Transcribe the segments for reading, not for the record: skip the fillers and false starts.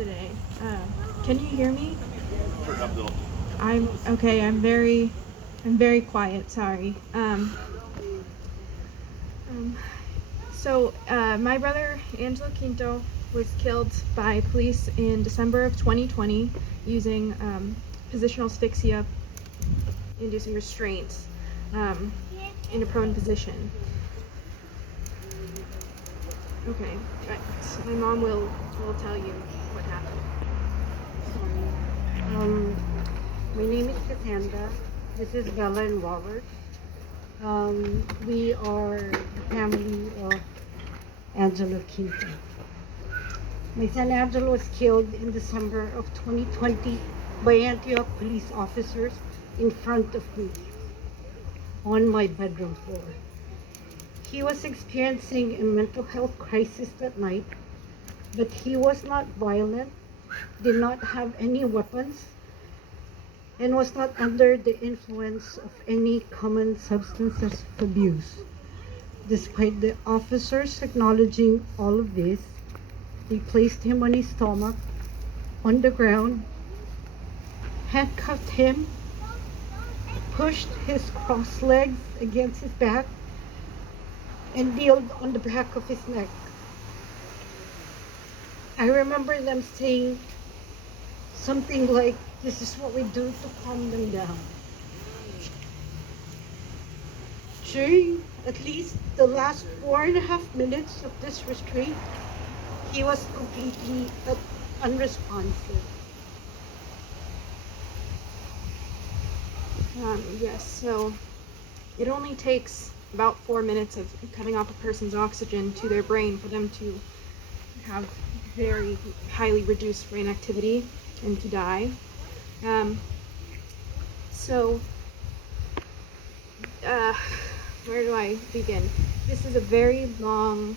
today. Can you hear me? Turn up a little. I'm okay. I'm very quiet. Sorry. Um, my brother Angelo Quinto was killed by police in December of 2020 using positional asphyxia, inducing restraints in a prone position. Okay, right. My mom will tell you what happened. My name is Cassandra. This is Bella and Robert. We are the family of Angelo Quinto. My son Angelo was killed in December of 2020 by Antioch police officers in front of me on my bedroom floor. He was experiencing a mental health crisis that night, but he was not violent, did not have any weapons, and was not under the influence of any common substances of abuse. Despite the officers acknowledging all of this, they placed him on his stomach, on the ground, handcuffed him, pushed his crossed legs against his back, and kneeled on the back of his neck. I remember them saying something like, "This is what we do to calm them down." During at least the last 4.5 minutes of this restraint, he was completely unresponsive. Yes, so it only takes about 4 minutes of cutting off a person's oxygen to their brain for them to have very highly reduced brain activity and to die. Where do I begin? This is a very long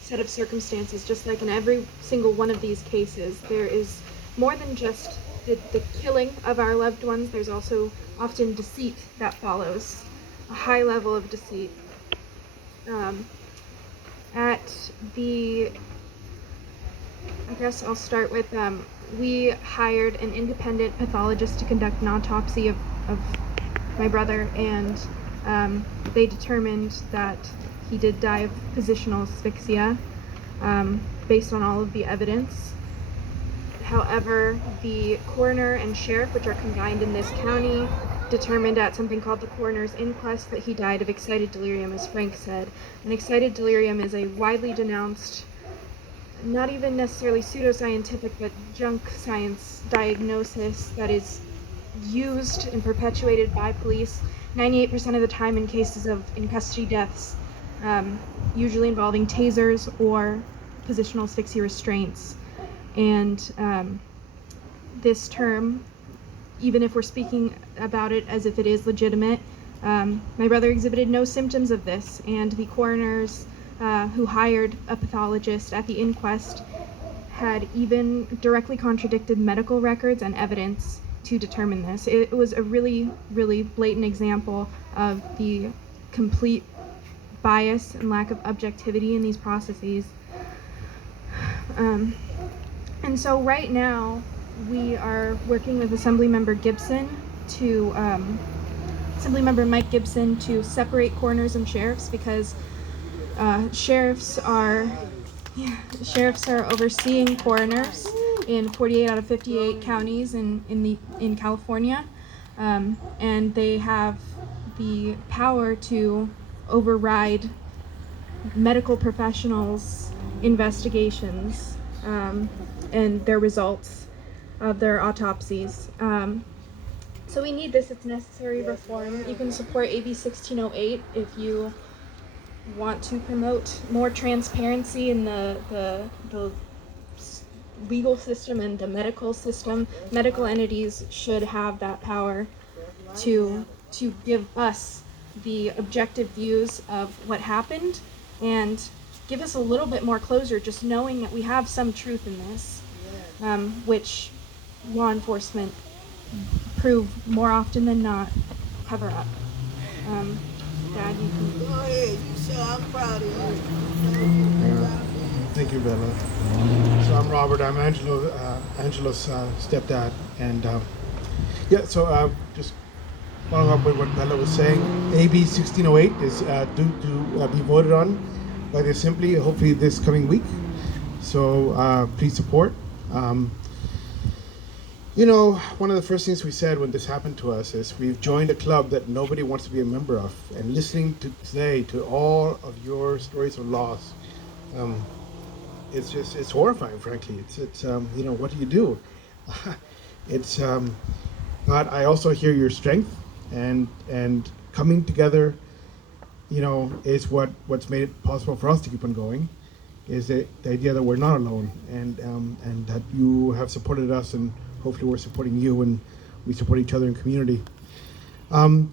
set of circumstances, just like in every single one of these cases. There is more than just the killing of our loved ones, there's also often deceit that follows, a high level of deceit. I guess I'll start with, we hired an independent pathologist to conduct an autopsy of my brother, and they determined that he did die of positional asphyxia based on all of the evidence. However, the coroner and sheriff, which are combined in this county, determined at something called the coroner's inquest that he died of excited delirium, as Frank said. And excited delirium is a widely denounced, not even necessarily pseudoscientific, but junk science diagnosis that is used and perpetuated by police 98% of the time in cases of in-custody deaths, usually involving tasers or positional asphyxia restraints. And this term, even if we're speaking about it as if it is legitimate, my brother exhibited no symptoms of this, and the coroners who hired a pathologist at the inquest had even directly contradicted medical records and evidence to determine this. It was a really, really blatant example of the complete bias and lack of objectivity in these processes. And so right now, we are working with Assemblymember Mike Gibson to separate coroners and sheriffs, because sheriffs are overseeing coroners in 48 out of 58 counties in California, and they have the power to override medical professionals' investigations and their results of their autopsies. So we need this. It's necessary reform. You can support AB 1608 if you want to promote more transparency in the legal system and the medical system. Medical entities should have that power to give us the objective views of what happened and give us a little bit more closure, just knowing that we have some truth in this, which law enforcement prove more often than not cover up. Dad, you can go ahead. You show I'm proud of you. Thank you, Bella. So I'm Robert. I'm Angelo's stepdad, and yeah. So just following up with what Bella was saying, AB 1608 is due to be voted on by the Assembly, hopefully this coming week. So please support. Um, you know, one of the first things we said when this happened to us is we've joined a club that nobody wants to be a member of, and listening to today to all of your stories of loss. Um, it's horrifying, frankly. It's you know, what do you do? it's but I also hear your strength, and coming together, you know, is what's made it possible for us to keep on going. Is the idea that we're not alone, and that you have supported us, and hopefully we're supporting you, and we support each other in community. Um,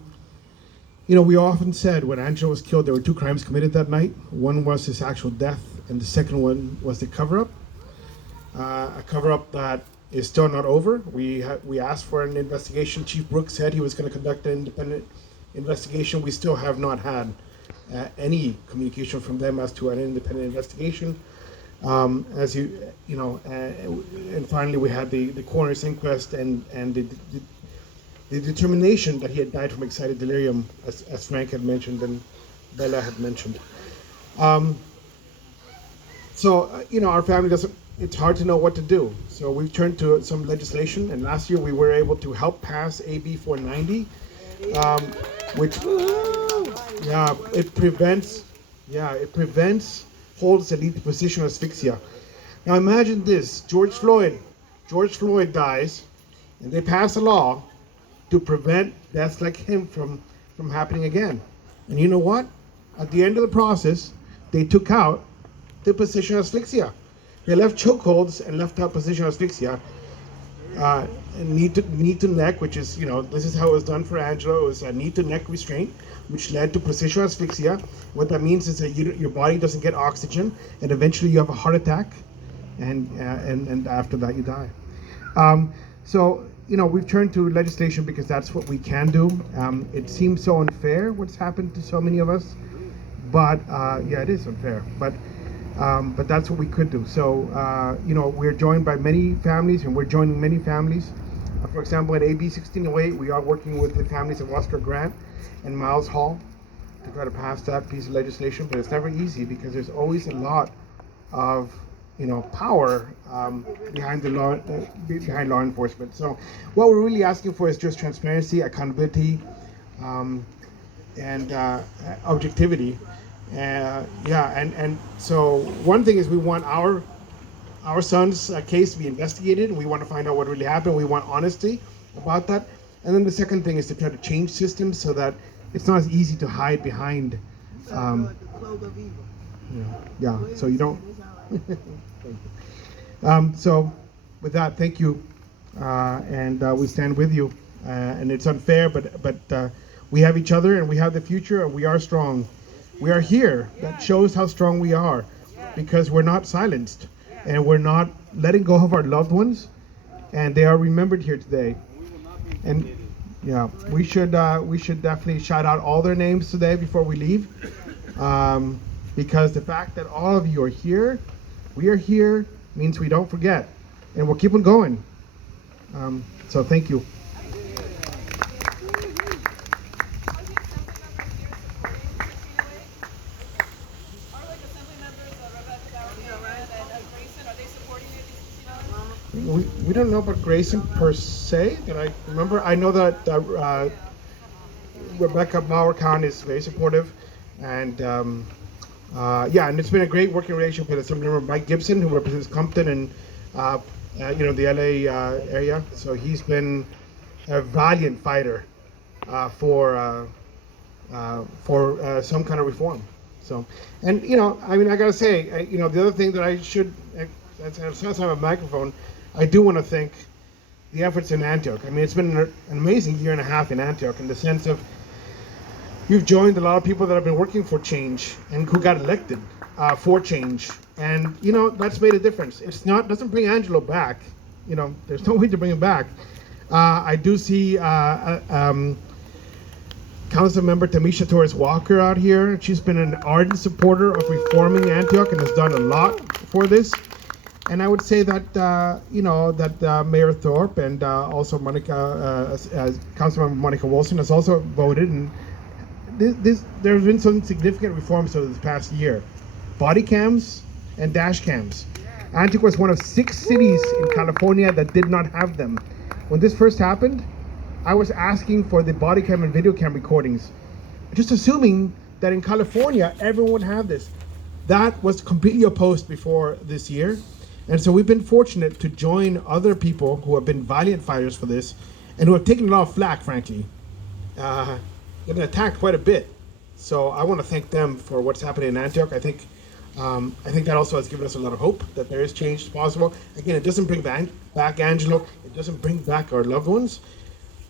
You know, we often said when Angelo was killed, there were two crimes committed that night. One was his actual death, and the second one was the cover-up. A cover-up that is still not over. We asked for an investigation. Chief Brooks said he was going to conduct an independent investigation. We still have not had any communication from them as to an independent investigation. As you know, and finally we had the coroner's inquest and the determination that he had died from excited delirium, as Frank had mentioned and Bella had mentioned. You know, our family doesn't, it's hard to know what to do. So we've turned to some legislation, and last year we were able to help pass AB 490, which, it prevents holds that lead to positional asphyxia. Now imagine this, George Floyd dies, and they pass a law to prevent deaths like him from happening again. And you know what? At the end of the process, they took out the positional asphyxia. They left chokeholds and left out positional asphyxia. And knee to neck, which is, you know, this is how it was done for Angelo. It was a knee to neck restraint, which led to positional asphyxia. What that means is that your body doesn't get oxygen, and eventually you have a heart attack, and after that you die. So, you know, we've turned to legislation because that's what we can do. It seems so unfair what's happened to so many of us, but yeah, it is unfair. But that's what we could do. So, you know, we're joined by many families, and we're joining many families. For example, in AB 1608, we are working with the families of Oscar Grant and Miles Hall to try to pass that piece of legislation. But it's never easy because there's always a lot of, you know, power behind law enforcement. So what we're really asking for is just transparency, accountability, and objectivity. And so one thing is we want our son's case to be investigated, and we want to find out what really happened. We want honesty about that. And then the second thing is to try to change systems so that it's not as easy to hide behind. So you don't. So with that, thank you, and we stand with you. And it's unfair, but we have each other, and we have the future, and we are strong. We are here. That shows how strong we are, because we're not silenced, and we're not letting go of our loved ones, and they are remembered here today. And yeah, we should definitely shout out all their names today before we leave, because the fact that all of you are here, we are here, means we don't forget, and we'll keep on going. So thank you. We don't know about Grayson per se that I remember. I know that Rebecca Mauer-Khan is very supportive, and and it's been a great working relationship with Assemblymember Mike Gibson, who represents Compton and you know, the LA area. So he's been a valiant fighter for some kind of reform. So, and you know, I mean, I gotta say, you know, the other thing that I should, since I have a microphone, I do want to thank the efforts in Antioch. I mean, it's been an amazing year and a half in Antioch in the sense of you've joined a lot of people that have been working for change and who got elected for change. And, you know, that's made a difference. Doesn't bring Angelo back. You know, there's no way to bring him back. I do see Councilman Council Member Tamisha Torres Walker out here. She's been an ardent supporter of reforming Antioch and has done a lot for this. And I would say that Mayor Thorpe and also Councilmember Monica Wilson has also voted, and there's been some significant reforms over this past year. Body cams and dash cams. Antioch was one of 6 cities in California that did not have them. When this first happened, I was asking for the body cam and video cam recordings, just assuming that in California everyone would have this. That was completely opposed before this year. And so we've been fortunate to join other people who have been valiant fighters for this and who have taken a lot of flack, frankly. They've been attacked quite a bit. So I want to thank them for what's happening in Antioch. I think that also has given us a lot of hope that there is change possible. Again, it doesn't bring back Angelo. It doesn't bring back our loved ones.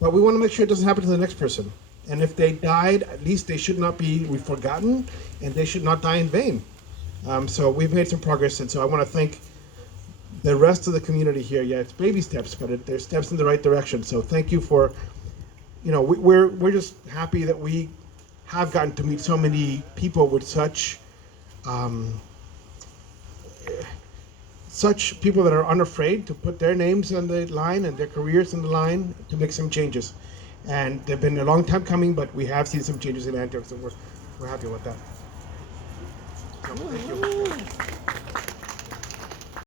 But we want to make sure it doesn't happen to the next person. And if they died, at least they should not be forgotten, and they should not die in vain. So we've made some progress, and so I want to thank the rest of the community here. Yeah, it's baby steps, but there's steps in the right direction. So thank you for, we're just happy that we have gotten to meet so many people with such people that are unafraid to put their names on the line and their careers on the line to make some changes. And they've been a long time coming, but we have seen some changes in Antioch, so we're happy with that. So, thank you.